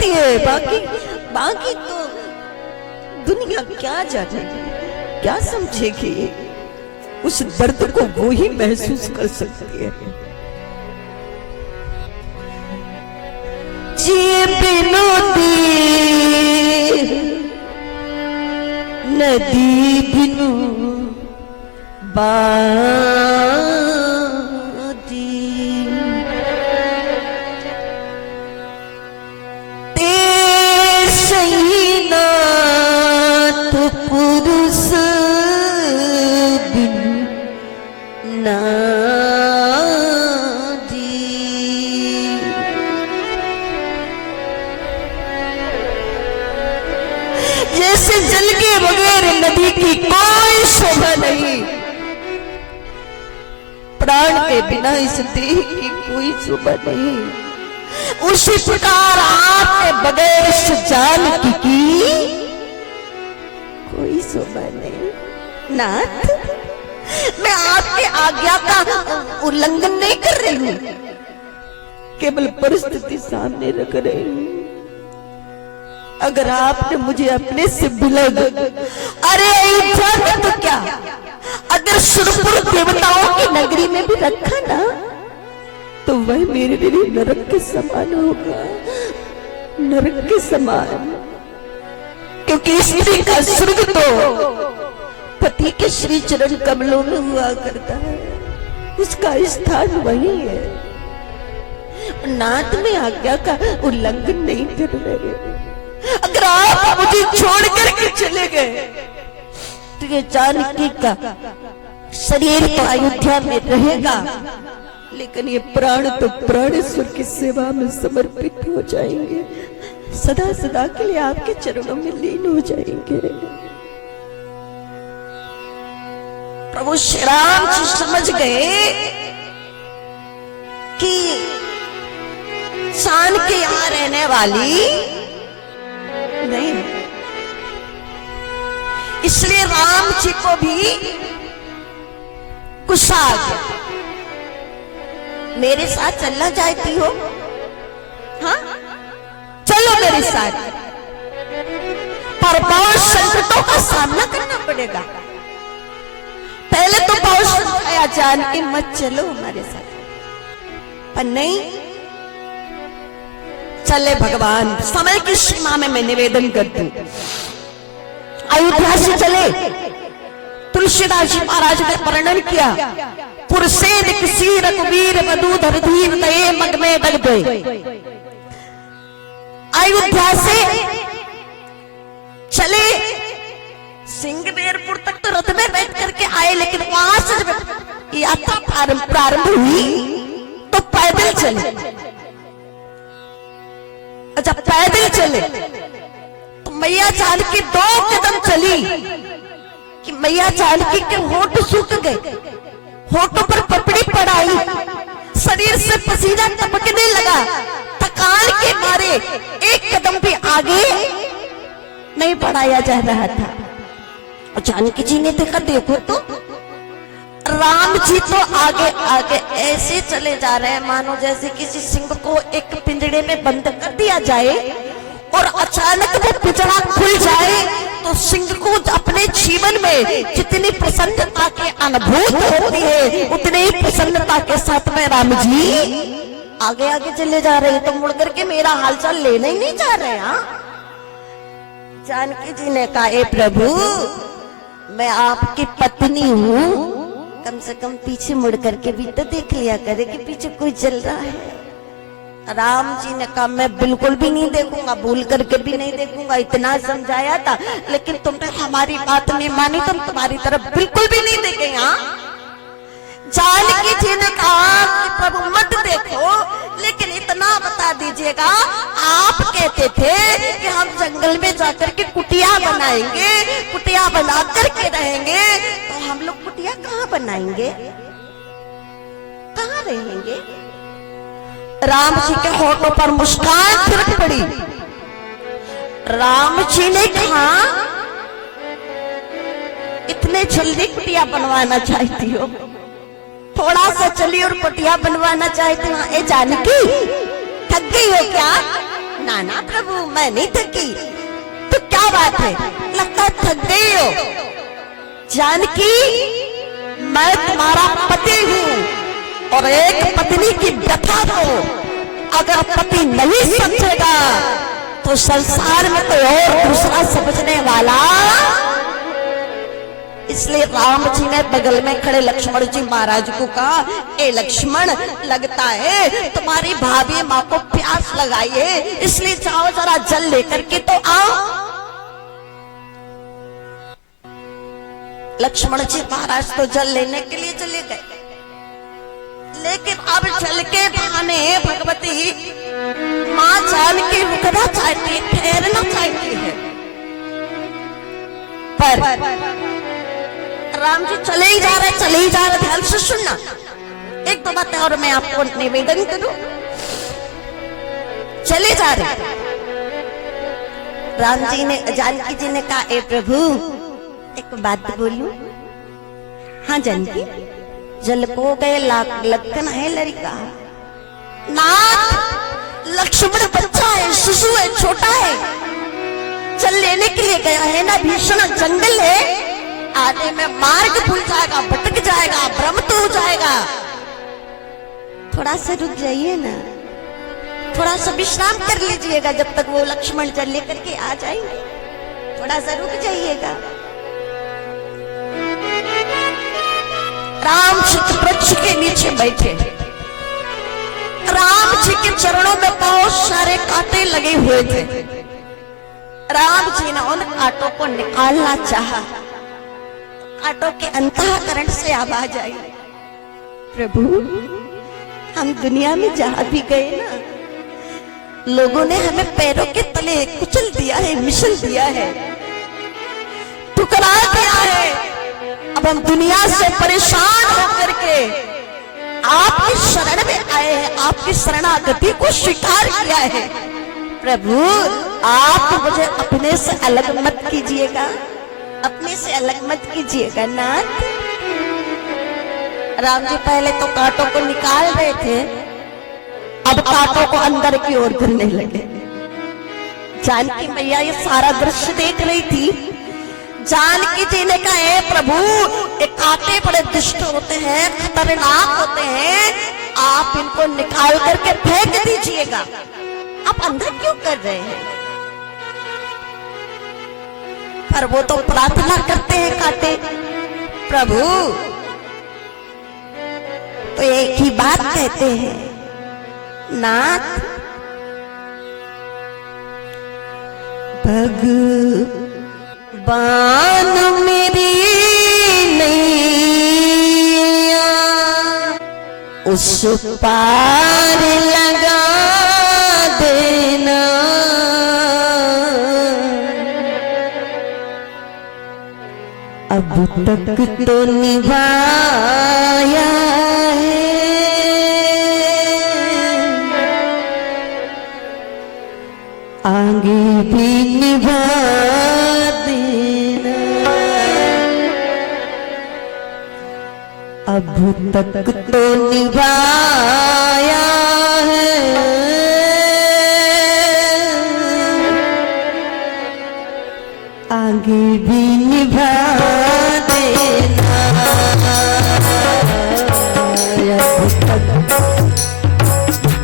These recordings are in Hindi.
सकती है, बाकी बाकी तो दुनिया क्या जानेगी, क्या समझेगी। उस दर्द को वो ही महसूस कर सकती है। जिए बिनु नदी बिनु बादी, ते सही नाथ पुरुष बिनु नादी। जैसे जल के बगैर नदी की कोई शोभा नहीं, प्राण के बिना इस देह की कोई शोभा नहीं, उसी प्रकार आपके बगैर इस जानकी की कोई शोभा नहीं। नाथ, मैं आपकी आज्ञा का उल्लंघन नहीं कर रही हूं, केवल परिस्थिति सामने रख रही हूं। अगर आपने मुझे अपने से बुला, अरे अयोध्या तो क्या, अगर सुरपुर देवताओं की नगरी में भी रखा ना, तो वह मेरे लिए नरक के समान होगा, नरक के समान। क्योंकि स्त्री का स्वर्ग तो पति के श्री चरण कमलों में हुआ करता है, उसका स्थान वही है। नाथ में आज्ञा का उल्लंघन नहीं कर रहे। अगर आप मुझे छोड़ करके चले गए तो ये जानकी का शरीर तो अयोध्या में रहेगा, लेकिन ये प्राण तो प्राणेश्वर की सेवा में समर्पित हो जाएंगे, सदा सदा के लिए आपके चरणों में लीन हो जाएंगे। प्रभु श्री राम जी समझ गए कि शान के यहां रहने वाली नहीं, इसलिए राम जी को भी गुस्सा आ गया। मेरे साथ चलना चाहती हो? हाँ, चलो मेरे साथ, पर बहुत संकटों का सामना करना पड़ेगा। पहले तो बहुत समझाया जानकी मत चलो हमारे साथ, पर नहीं चले। भगवान समय की सीमा में मैं निवेदन करती हूं, अयोध्या से चले। तुलसीदास जी महाराज ने वर्णन किया, पुरसेन किसी रघुवीर वधूधर धीर दये मग में दग गए। अयोध्या से चले, सिंहबेरपुर तक तो रथ में बैठ करके आए, लेकिन वहां से जब यात्रा प्रारंभ हुई तो पैदल चले। जब पैदल चले तो मैया जानकी 2 कदम चली कि मैया जानकी के होंठ सूख गए, होठों पर पपड़ी पड़ाई, शरीर से पसीना टपकने लगा। थकान के मारे एक कदम भी आगे नहीं बढ़ाया जा रहा था। और जानकी जी ने देखा, देखो तो राम जी तो आगे आगे ऐसे चले जा रहे हैं मानो जैसे किसी सिंह को एक पिंजड़े में बंद कर दिया जाए और अचानक वो पिंजड़ा खुल जाए तो सिंह को अपने जीवन में जितनी प्रसन्नता की अनुभूति होती है, उतनी ही प्रसन्नता के साथ में राम जी आगे आगे चले जा रहे हैं। तो मुड़ करके मेरा हालचाल लेने ही नहीं जा रहे। जानकी जी ने कहा, ए प्रभु, मैं आपकी पत्नी हूँ, कम से कम पीछे मुड़ करके भी तो देख लिया करे कि पीछे कोई चल रहा है। राम जी ने कहा, मैं बिल्कुल भी नहीं देखूंगा, भूल करके भी नहीं देखूंगा। इतना समझाया था, लेकिन तुमने हमारी बात नहीं मानी, तुम तुम्हारी तरफ बिल्कुल भी नहीं देखेंगे। हाँ, जानकी जी ने कहा कि प्रभु मत देखो, लेकिन इतना बता दीजिएगा, आप कहते थे कि हम जंगल में जाकर के कुटिया बनाएंगे, कुटिया बना करके रहेंगे, तो हम लोग कुटिया कहाँ बनाएंगे, कहाँ रहेंगे? राम जी के होठों पर मुस्कान फिर पड़ी। राम जी ने कहा, इतने जल्दी कुटिया बनवाना चाहती हो? थोड़ा सा चली और कुटिया बनवाना चाहती हो? ए जानकी, थक गई हो क्या? नाना प्रभु, मैं नहीं थकी। तो क्या बात है, लगता है थक गई हो। जानकी, मैं तुम्हारा पति हूँ और एक पत्नी की व्यथा को अगर पति नहीं समझेगा तो संसार में कोई और दूसरा समझने वाला। इसलिए राम जी ने बगल में खड़े लक्ष्मण जी महाराज को कहा, ए लक्ष्मण, लगता है तुम्हारी भाभी माँ को प्यास लगाई है, इसलिए जाओ जरा जल लेकर के तो आओ। लक्ष्मण जी महाराज तो जल लेने के लिए चले गए, लेकिन अब जल के बहाने भगवती माँ जानकी रुकना चाहती है, ठहरना चाहती है, पर राम जी चले ही जा रहे, चले ही जा रहे। ध्यान से सुनना, एक दो बातें और मैं आपको निवेदन करूं। चले जा रहे, राम जी ने, जानकी जी ने कहा, ए प्रभु एक बात बोलूं। हाँ जानकी, जल को गए लखन है लड़का, नाथ लक्ष्मण बच्चा है, शिशु है, छोटा है, जल लेने के लिए गया है ना, भीषण जंगल है, आने में मार्ग भूल जाएगा, भटक जाएगा, भ्रमित हो जाएगा। थोड़ा सा रुक जाइए ना, थोड़ा सा विश्राम कर लीजिएगा, जब तक वो लक्ष्मण जल लेकर के आ जाएंगे, थोड़ा सा रुक जाइएगा। राम जी वृक्ष के नीचे बैठे, राम जी के चरणों में बहुत सारे कांटे लगे हुए थे। राम जी ने उन कांटों को निकालना चाहा, कांटों के अंतःकरण से आवाज आई, प्रभु हम दुनिया में जहां भी गए ना, लोगों ने हमें पैरों के तले कुचल दिया है, मिसल दिया है, ठुकरा दिया है। अब हम दुनिया से परेशान होकर के आपकी शरण में आए हैं, आपकी शरणागति को स्वीकार किया है। प्रभु आप मुझे अपने से अलग मत कीजिएगा, अपने से अलग मत कीजिएगा नाथ। राम जी पहले तो कांटों को निकाल रहे थे, अब कांटों को अंदर की ओर करने लगे। जानकी मैया ये सारा दृश्य देख रही थी। जानकी जी ने कहा, हे प्रभु ये कांटे बड़े दुष्ट होते हैं, खतरनाक होते हैं, आप इनको निकाल करके फेंक दीजिएगा। आप अंदर क्यों कर रहे हैं? पर वो तो प्रार्थना करते हैं कांटे, प्रभु तो एक ही बात कहते हैं, नाथ भगवान मेरी नैया उस पार लगा देना, अब तक तो निभाया है, आगे भी निभा देना, अब तक तो निभाया है, आगे भी निभा देना, अब तक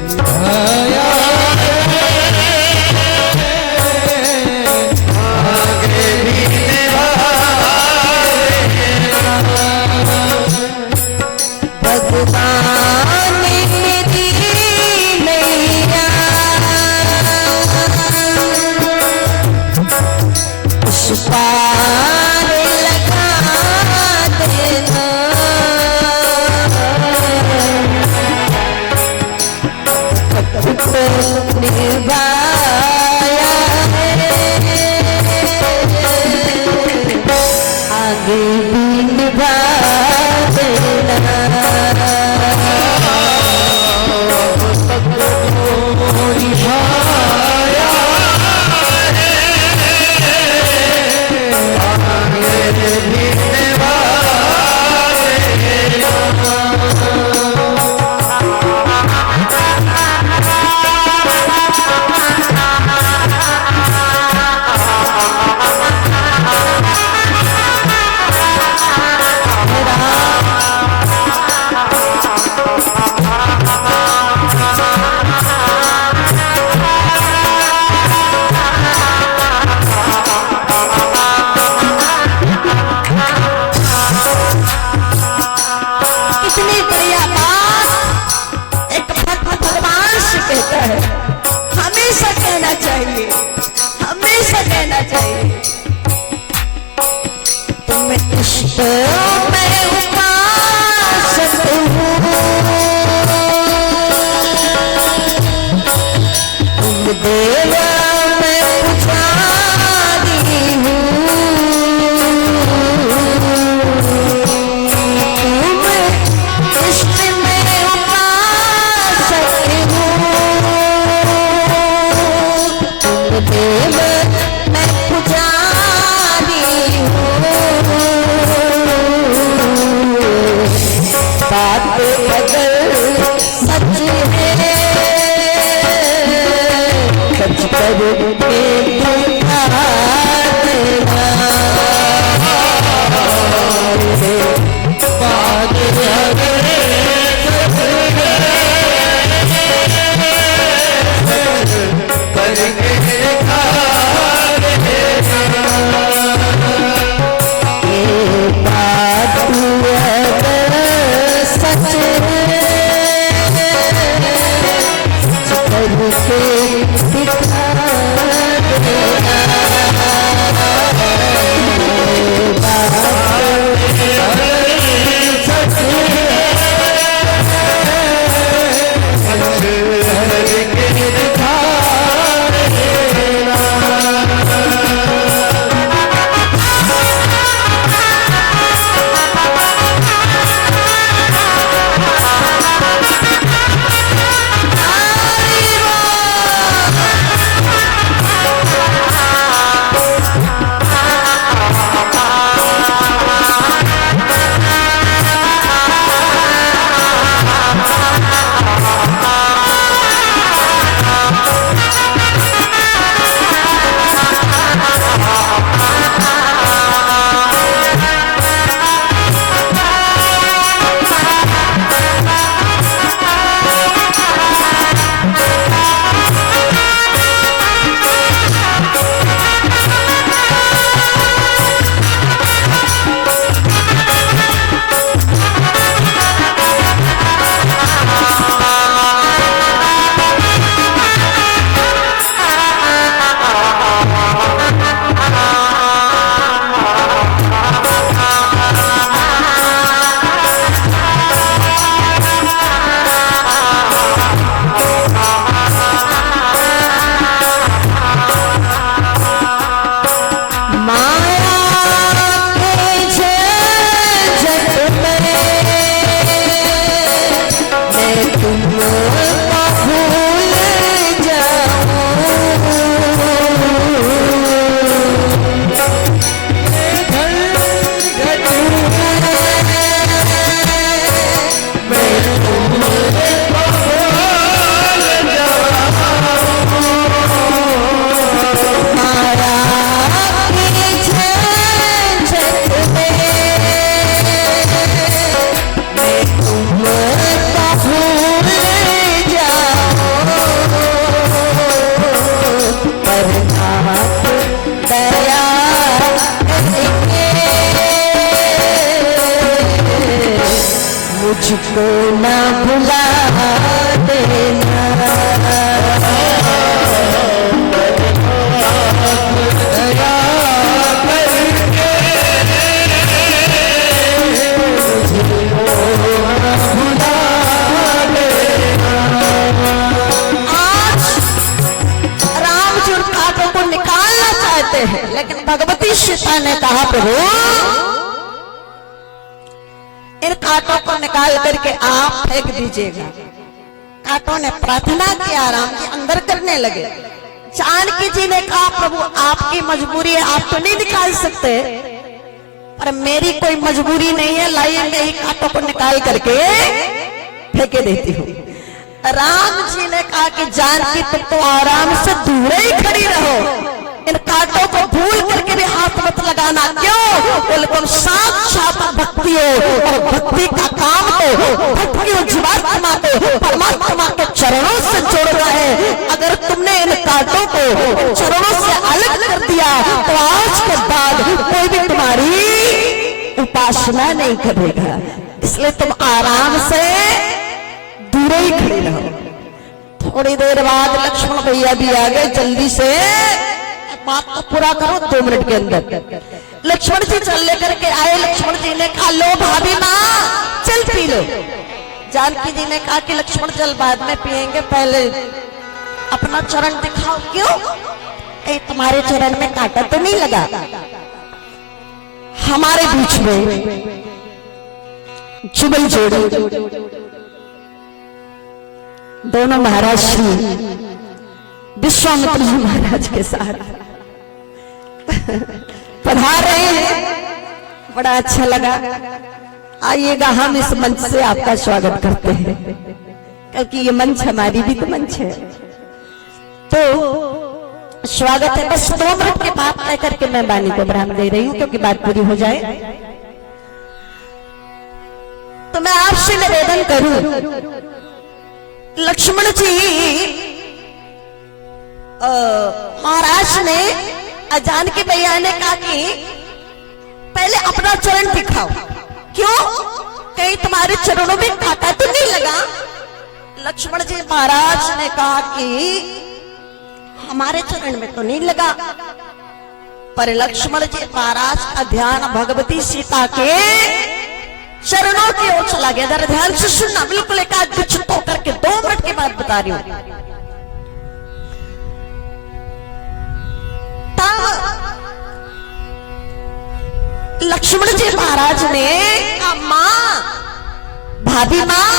निभाया पार मुझको ना भुला देना। लेकिन भगवती सीता ने कहा प्रभु इन कांटों को निकाल करके आप फेंक दीजिएगा। कांटों ने प्रार्थना किया, राम जी अंदर करने लगे। जानकी जी ने कहा प्रभु आपकी मजबूरी है, आप तो नहीं निकाल सकते, पर मेरी कोई मजबूरी नहीं है, लाइए मैं ही कांटों को निकाल करके फेंके देती हूँ। राम जी ने कहा कि जानकी तुम तो आराम से दूर ही खड़ी रहो, इन कांटों को भूल करके भी हाथ मत लगाना। क्यों? बोले तुम साक्षात भक्ति हो और भक्ति का काम तो भक्ति और जीवात्मा को परमात्मा के चरणों से जोड़ना है। अगर तुमने इन कांटों को चरणों से अलग कर दिया तो आज के बाद कोई भी तुम्हारी उपासना नहीं करेगा, इसलिए तुम आराम से दूर ही खड़ी रहो। थोड़ी देर बाद लक्ष्मण भैया भी आ गए, जल्दी से बात को पूरा करो 2 मिनट के अंदर। लक्ष्मण जी चल लेकर के आए। लक्ष्मण जी ने कहा लो भाभी माँ चल पी लो। जानकी जी ने कहा कि लक्ष्मण जल बाद में पिएंगे, पहले अपना चरण दिखाओ। क्यों? कहीं तुम्हारे चरण में कांटा तो नहीं लगा? हमारे बीच में जुगल जोड़ी दोनों महाराज श्री विश्वामित्र जी महाराज के साथ पधार रहे हैं। बड़ा अच्छा लगा। आइएगा, हम इस मंच से आपका स्वागत करते हैं, क्योंकि ये मंच हमारी भी तो मंच है। तो स्वागत है। बस 2 मिनट की बात तय करके मैं वाणी को विराम दे रही हूँ क्योंकि बात पूरी हो जाए। तो मैं आपसे निवेदन करूं, लक्ष्मण जी महाराज ने जानकी मैया ने कहा कि पहले अपना चरण दिखाओ, क्यों? कहीं तुम्हारे चरणों में कांटा तो नहीं लगा? लक्ष्मण जी महाराज ने कहा कि हमारे चरण में तो नहीं लगा, पर लक्ष्मण जी महाराज का ध्यान भगवती सीता के चरणों की ओर चला गया। जरा ध्यान से सुनना, बिल्कुल एकाग्रचित्त होकर के 2 मिनट की बात बता रही हूं। लक्ष्मण जी महाराज ने कहा, मां, भाभी मां,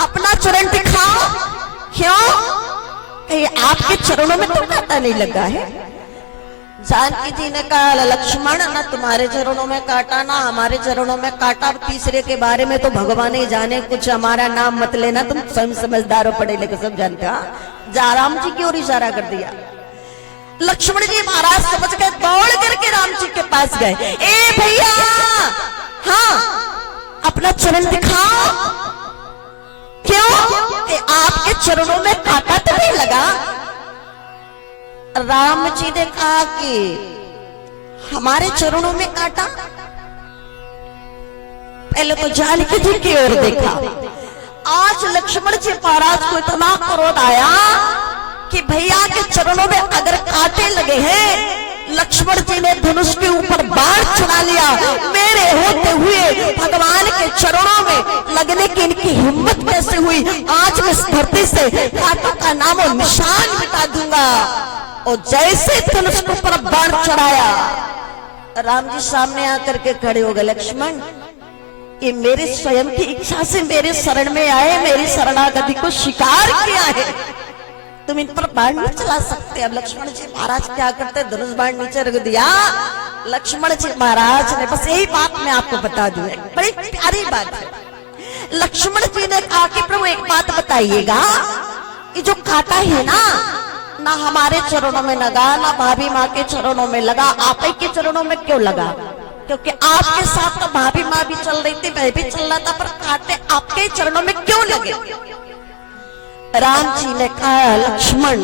अपना चरण दिखाओ। क्यों? आपके चरणों में तो कांटा नहीं लगा है। जानकी जी ने कहा, लक्ष्मण, ना तुम्हारे चरणों में कांटा ना हमारे चरणों में कांटा, तीसरे के बारे में तो भगवान ही जाने, कुछ हमारा नाम मत लेना, तुम स्वयं समझदार हो, पढ़े लिखे सब जानते हो। जा राम जी की ओर इशारा कर दिया। लक्ष्मण जी महाराज समझ गए, दौड़ करके राम जी के पास गए। ए भैया, हाँ अपना चरण दिखाओ। क्यों? आपके चरणों में कांटा तो नहीं लगा? राम जी ने कहा कि हमारे चरणों में कांटा? पहले तो जानकी जी की ओर देखा। आज लक्ष्मण जी महाराज को इतना क्रोध आया कि भैया के चरणों में अगर कांटे लगे हैं, लक्ष्मण जी ने धनुष के ऊपर बाण चला लिया। मेरे होते हुए भगवान के चरणों में लगने की इनकी हिम्मत कैसे हुई? आज मैं इस धरती से कांटों का नाम और निशान मिटा दूंगा। और जैसे धनुष के ऊपर बाण चढ़ाया, राम जी सामने आकर के खड़े हो गए। लक्ष्मण, ये मेरे स्वयं की इच्छा से मेरे शरण में आए, मेरी शरणागति को स्वीकार किया है, तुम इन पर बाण नहीं चला सकते। अब लक्ष्मण जी महाराज क्या करते? धनुष बाण नीचे रख दिया। लक्ष्मण जी महाराज ने, बस यही बात मैं आपको बता दूं, बड़ी प्यारी बात है। लक्ष्मण जी ने कहा कि प्रभु एक बात बताइएगा, ये जो कांटा है ना हमारे चरणों में लगा, ना भाभी माँ के चरणों में लगा, आप ही के चरणों में क्यों लगा? क्योंकि आपके साथ तो भाभी माँ भी चल रही थी, मैं भी चल रहा था, पर कांटे आपके चरणों में क्यों लगे? राम जी ने कहा, लक्ष्मण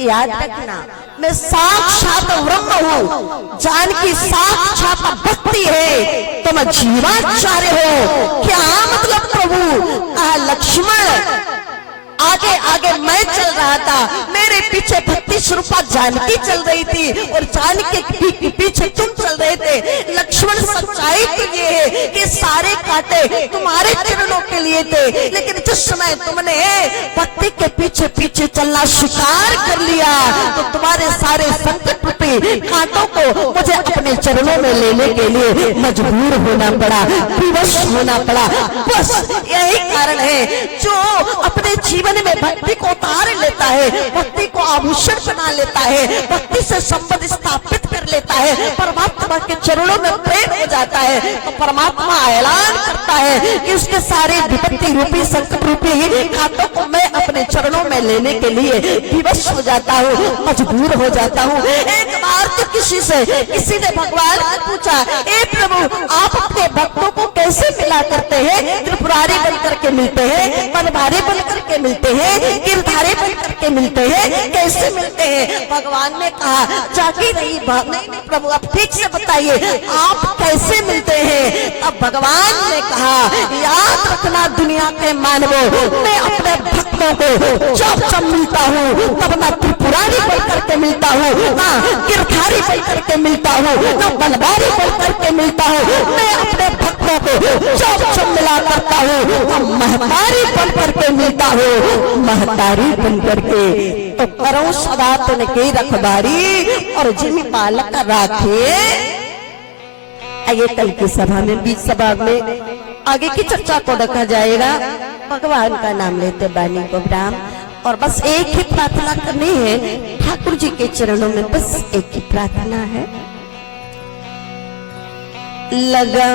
याद रखना, मैं साक्षात ब्रह्म हूँ, जानकी साक्षात भक्ति है, तुम जीवाचार्य हो। क्या मतलब प्रभु? कहा, लक्ष्मण आगे आगे मैं चल रहा था, मेरे पीछे भक्ति स्वरूपा जानकी चल रही थी और जानकी के पीछे तुम चल रहे थे। लक्ष्मण, सच्चाई तो ये है कि सारे कांटे तुम्हारे चरणों के लिए थे, लेकिन जिस समय तुमने भक्ति के पीछे पीछे चलना स्वीकार कर लिया तो तुम्हारे सारे संकट रूपी कांटों को मुझे अपने चरणों में लेने के लिए मजबूर होना पड़ा, विवश होना पड़ा। बस यही कारण है जो अपने जीवन में भक्ति को उतार लेता है, भक्ति को आभूषण बना लेता है, भक्ति से संबंध स्थापित कर लेता है, परमात्मा के चरणों में प्रेम हो जाता है, तो परमात्मा ऐलान करता है कि उसके सारे विपत्ति रूपी संकट रूपी कांटों को मैं अपने चरणों में लेने के लिए विवश हो जाता हूँ, मजबूर हो जाता हूँ। एक बार तो किसी ने भगवान से पूछा, ए प्रभु, आप अपने भक्तों को कैसे मिला करते हैं? त्रिपुरारी बन करके मिलते हैं, बनभारी बन करके मिलते हैं, गिरधारी बन करके मिलते हैं, कैसे मिलते हैं? भगवान ने कहा, जागी रही बात नहीं प्रभु, आप ठीक से बताइए आप कैसे मिलते हैं? तब भगवान ने कहा, याद रखना दुनिया के मानवों, मैं अपने भक्तों को जब मिलता हूँ तब ना त्रिपुरारी बन करके मिलता हूँ, ना गिरधारी बन करके मिलता हूँ, ना बनभारी बन करके मिलता हूँ। मैं अपने भक्तों को जब मिला करता हूँ तो महतारी बन करके मिलता हूँ, महतारी बन करके। तो करो सदा तुनकी रखवारी और जिम्मे पालक राखे। आइए कल की सभा में, बीच सभा में आगे की चर्चा को रखा जाएगा। भगवान का नाम लेते वाणी को विराम, और बस एक ही प्रार्थना करनी है ठाकुर जी के चरणों में, बस एक ही प्रार्थना है। लगा